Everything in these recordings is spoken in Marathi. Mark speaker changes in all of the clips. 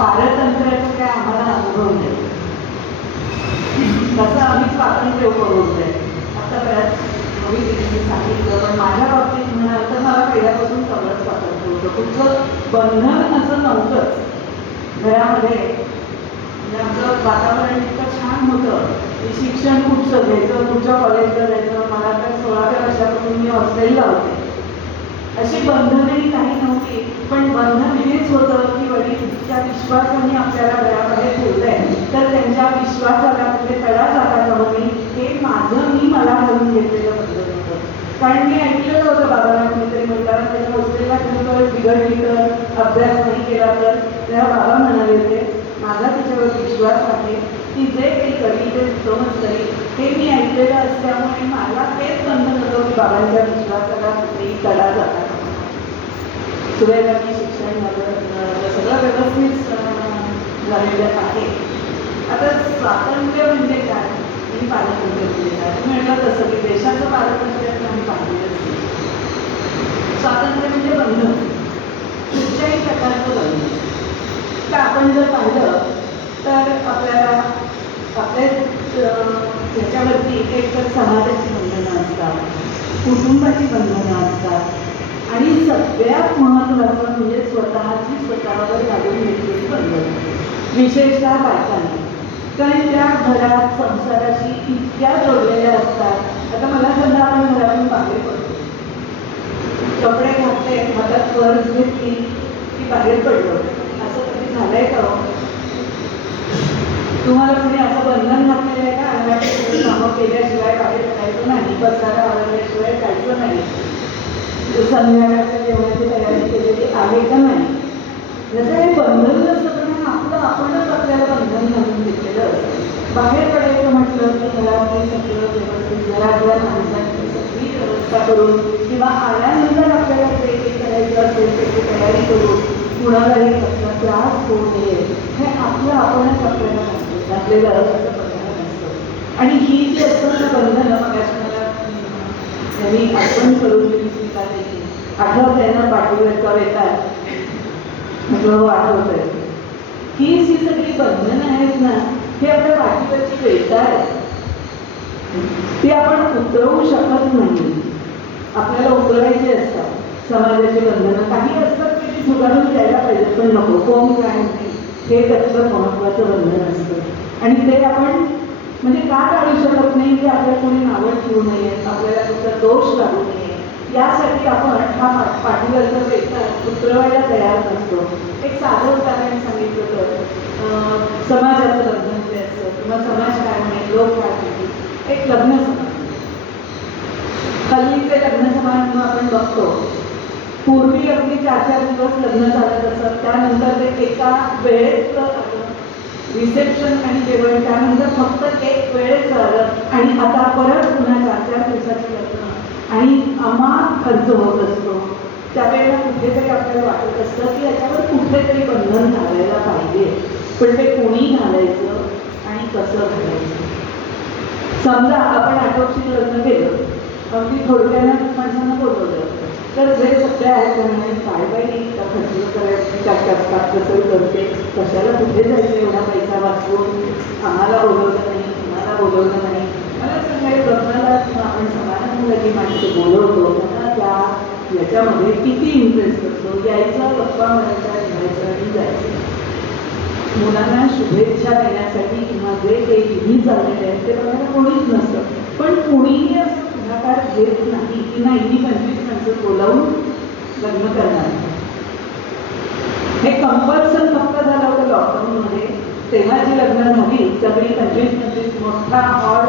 Speaker 1: पारतंत्र्याचा काय आम्हाला अनुभव नाही. तसं आम्ही स्वातंत्र्य उपभोगलं आहे आता बऱ्याच नवी पिढीने सांगितलं पण माझ्या बाबतीत म्हणाल तर मला पहिल्यापासून सगळं स्वातंत्र्य होतं. कुठचं बंधन असं नव्हतंच घरामध्ये. म्हणजे आमचं वातावरण इतकं छान होतं. की शिक्षण कुठचं घ्यायचं कुठच्या कॉलेजला जायचं मला तर सोळाव्या वर्षापासून मी हॉस्टेलला होते. अशी बंधनही काही नव्हती. पण बंधन हेच होतं की वडील त्या विश्वासाने आपल्याला घरामध्ये ठेवलंय. तर त्यांच्या विश्वासाला कुठे तडा जाता कामा नये हे माझं मी मला घालून घेतलेलं बंधन होतं. कारण मी ऐकलंच होतं बाबांना कोणीतरी म्हणताना त्याच्या हॉस्टेलला खरोखर बिघडली तर? अभ्यास नाही केला तर? तेव्हा बाबा म्हणाले होते माझा त्याच्यावर विश्वास आहे. की जे काही करी ते उत्तमच करी हे मी ऐकलेलं असल्यामुळे मला तेच बंधन होतं बाबांच्या विश्वासाला कुठेही तडा जातात कामा शिक्षण सगळं व्यवस्थित झालेलं आहे. आता स्वातंत्र्य म्हणजे काय? मी पारतंत्र्य म्हणजे काय म्हटलं तसं की देशाचं पारतंत्र्य आम्ही पाहिलेलं असते. स्वातंत्र्य म्हणजे बंधन. कुठच्याही प्रकारचं बंधन. तर आपण जर पाहिलं तर आपल्याला आपल्या अं, ह्याच्यावरती एक तर समाजाची कुटुंबाची बंधनं असतात. आणि सगळ्यात महत्त्वाचं म्हणजे स्वतःची स्वतःवर घालून घेतलेली बंधन. विशेषतः बायकांना कारण त्या घरात संसाराशी इतक्या जोडलेल्या असतात आता मला समजा आपण घरातून बाहेर पडतो. कपडे घातले हातात पर्स घेतली की बाहेर पडलो असं कधी झालंय का हो? तुम्हाला कोणी असं बंधन घातलेलं आहे का अंगाची सगळी कामं केल्याशिवाय बाहेर पडायचं नाही बसायला आवडल्याशिवाय जायचं नाही संध्याकाळच्या जेवणाची तयारी केलेली आहे का नाही? जसं हे बंधन नसतं पण आपलं आपणच आपल्याला बंधन घालून घेतलेलं असतं. बाहेर पडायचं म्हटलं की घरामध्ये सगळं व्यवस्थित घरातल्या माणसांची सगळी व्यवस्था करून किंवा आल्यानंतर आपल्याला जे काही करायचं असेल त्याची तयारी करून कुणालाही कसला त्रास होऊ नये हे आपलं आपणच आपल्याला घातलं- घातलेलं असं बंधन असतं आणि ही जी असतात ना बंधनं मगाशी त्यांनी आठवण करून दिली स्मिताताईंनी. आठवतंय ना पाठीवरचा वेताळ म्हटलं आठवत आहे ही जी सगळी बंधनं आहेत ना हे आपल्या पाठीवरची वेताळ आहे ती आपण उतरवू शकत नाही. आपल्याला उतरवायचे असतात. समाजाची बंधनं. काही असतात की ती सुधारून द्यायला पाहिजे पण नको. कोण काय हे त्यातलं महत्वाचं बंधन असतं. आणि ते आपण म्हणजे का टाळू शकत नाही? की आपल्याला कोणी नावं ठेवू नये आपल्याला कुठचा दोष लागू नये. यासाठी आपण हा पाठीवरचा प्रयत्न उतरवायला तयार नसतो एक साधं उदाहरण सांगितलं तर समाजाचं लग्न जे असतं किंवा समाज काय नाही लोक काय एक लग्न हल्लीचे लग्न समारंभ आपण बघतो. पूर्वी अगदी चार चार दिवस लग्न चालत असत. त्यानंतर ते एका वेळेत रिसेप्शन आणि जेवण त्यानंतर फक्त एक वेळ झालं आणि आता परत पुन्हा चार चार दिवसाचं लग्न आणि आम्हा खर्च होत असतो. त्यावेळेला कुठेतरी आपल्याला वाटत असतं की याच्यावर कुठेतरी बंधन घालायला पाहिजे. पण ते कोणी घालायचं आणि कसं घालायचं? समजा आपण आटोपशीत लग्न केलं. अगदी थोडक्यानं माणसांना बोलवलं. तर जे सगळे आहेत त्यांना काय नाही का खर्च करायचं काय करतात कसं करते? कशाला कुठे जायचं एवढा पैसा वाचवून? आम्हाला बोलवलं नाही तुम्हाला बोलवलं नाही. मला सांगाय लग्नाला किंवा आपण समारंभाला माणसं बोलवतो त्यांना त्या याच्यामध्ये किती इंटरेस्ट असतो? यायचा गप्पा मारायचा घ्यायचं आणि जायचं. मुलांना शुभेच्छा देण्यासाठी किंवा जे काही तुम्ही चाललेले आहेत ते बघायला कोणीच नसतं. पण कोणीही असं घेत नाही की नाही मी पंचवीस माणसं बोलावून लग्न करणार हे कंपल्सन फक्त झालं होतं लॉकडाऊनमध्ये तेव्हा जी लग्न झाली सगळी पंचवीस पंचवीस मोठा हॉल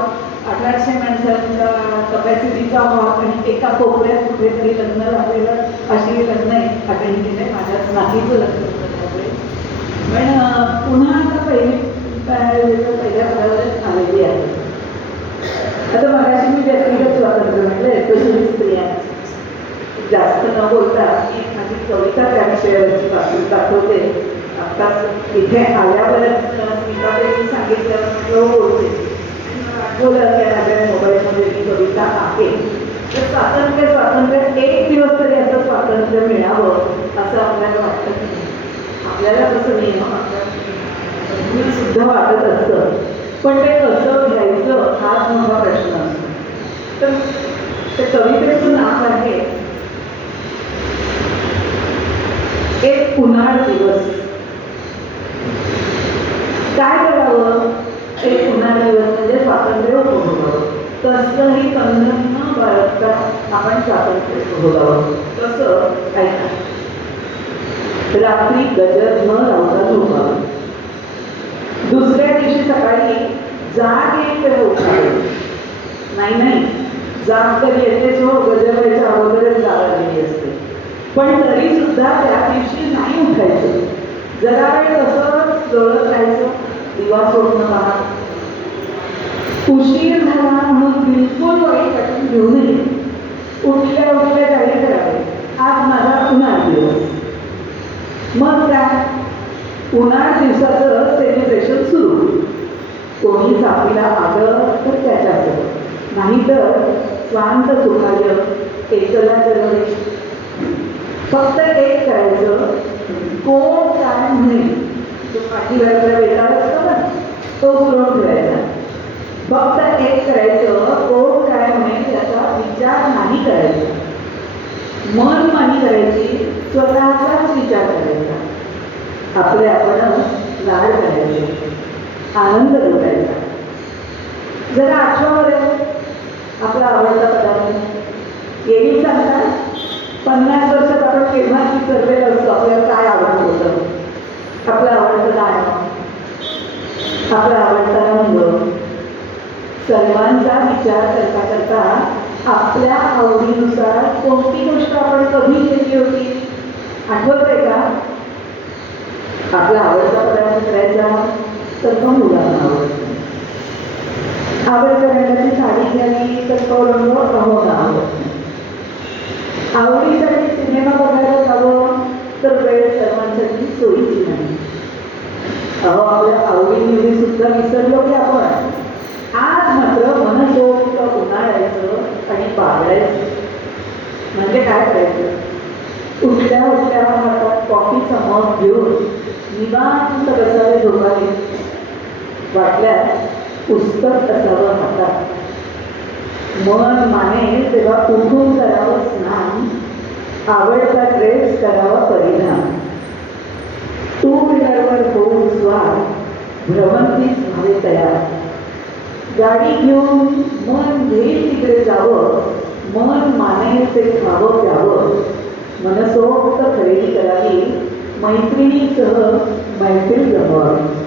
Speaker 1: अठराशे माणसांचा कपॅसिटीचा हॉल आणि एका कोपऱ्यात कुठेतरी लग्न झालेलं अशी लग्न अटेंड केले माझ्याच नातीचं लग्न होतं त्यामुळे पण पुन्हा आता पहिली पहिल्या पदावरच आलेली आहे. आता मगाशी मी व्यक्तिगत स्वातंत्र्य म्हटलं एस्पेशली स्त्रिया जास्त न बोलता एक माझी कविता त्या विषयावरची पासून दाखवते आत्ताच इथे आल्यावरच स्मितादेवी सांगितलं म्हटलं बोलते आणि की माझ्या मोबाईलमध्ये मी कविता आहे तर स्वातंत्र्य स्वातंत्र्य एक दिवस तरी असं स्वातंत्र्य मिळावं असं आपल्याला वाटतं नाही आपल्याला कसं नाही आपल्याला सुद्धा वाटत असतं पण ते कसं घ्यायचं हाच मोठा प्रश्न असतो. तर ते कवितेचं नाव आहे एक उन्हाळ दिवस. काय करावं? एक उन्हाळ दिवस म्हणजे स्वातंत्र्य उपभोगावं कसलंही बंधन न बाळगता आपण स्वातंत्र्य उपभोगावं कसं ऐका. रात्री गजर न लावता झोपावं दुसऱ्या दिवशी सकाळी जाग येईल तेव्हा उठावे नाही नाही. जाग तर येतेच हो गजबाईच्या व्हायच्या अगोदरच जाग आलेली असते. पण तरी सुद्धा त्या दिवशी नाही उठायचं. जरा वेळ तसंच लोळत राहायचं? दिवा सोडणं पाहत उशीर झाला म्हणून बिलकुल वाईट वाटून घेऊ नये. उठल्या उठल्या काही करावे. आज माझा उन्हाळ दिवस. मग काय? उन्हाळ दिवसाचं सेलिब्रेशन नाहीतर स्वांत सुखाय एकला जगणे फक्त एक करायचं कोण काय म्हणे जो पाठीवरचा वेगळा असतो ना तो पूर्ण ठेवायचा. फक्त एक करायचं कोण काय म्हणे याचा विचार नाही करायचा. मन मानी करायची स्वतःचाच विचार करायचा. आपले आपण लाड करायचे. आनंद लुटायचा जरा आठवा आपला आवडता पदार्थ. येईल सांगतात पन्नास वर्षात आपण केव्हा विसरलेलो असतो आपल्याला काय आवडत होतं? आपलं आवडतं काय? आपला आवडता रंग. सर्वांचा विचार करता करता आपल्या आवडीनुसार कोणती गोष्ट आपण कधी केली होती? आठवत आहे का? आपला आवडता पदार्थ करायचा तर तो मुलांना आवडतो? आवडत्या रंगाची साडी घ्यावी तर तो रंग होता आवडीसाठी सिनेमा बघायला जावं तर वेळ सर्वांसाठी सोयीची नाही. अहो आपल्या आवडीनिवडी सुद्धा विसरलो की आपण. आज मात्र मनसोक्त उन्हाळ्याचं आणि पाळायचं म्हणजे काय करायचं? उठल्या उठल्या हातात कॉफीचा मग घेऊन निवांत बसावे झोपावे. वाटल्यास पुस्तक असावं हातात? मन माने तेव्हा उठून करावं स्नान? आवडता ड्रेस करावा परिणाम टू व्हीलरवर होऊन स्वार भ्रमंतीच व्हावे तयार. गाडी घेऊन मन घेईल तिकडे जावं मन माने ते खावं प्यावं. मनसोक्त खरेदी करावी मैत्रिणीसह मैत्री जमवावी.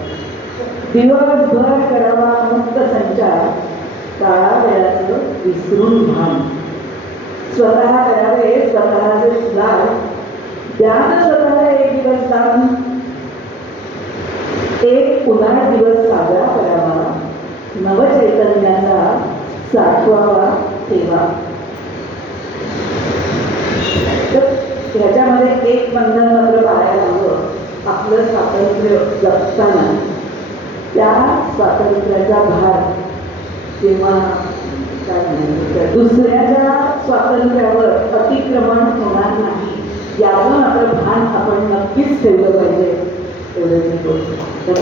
Speaker 1: दिवसभर करावा मुक्त संचार काळावयाचं विसरून भान स्वतः करावे स्वतःचे सुधार. द्या स्वतःला एक दिवस दान. एक पुन्हा दिवस साजरा करावा. नवचैतन्याचा साठवावा तेव्हा. तर ह्याच्यामध्ये एक बंधन मात्र पाहायला हवं. आपलं स्वातंत्र्य जपताना. त्या स्वातंत्र्याचा भार किंवा काय दुसऱ्याच्या स्वातंत्र्यावर अतिक्रमण होणार नाही याचं मात्र भान आपण नक्कीच ठेवलं पाहिजे एवढं मी बोलतो.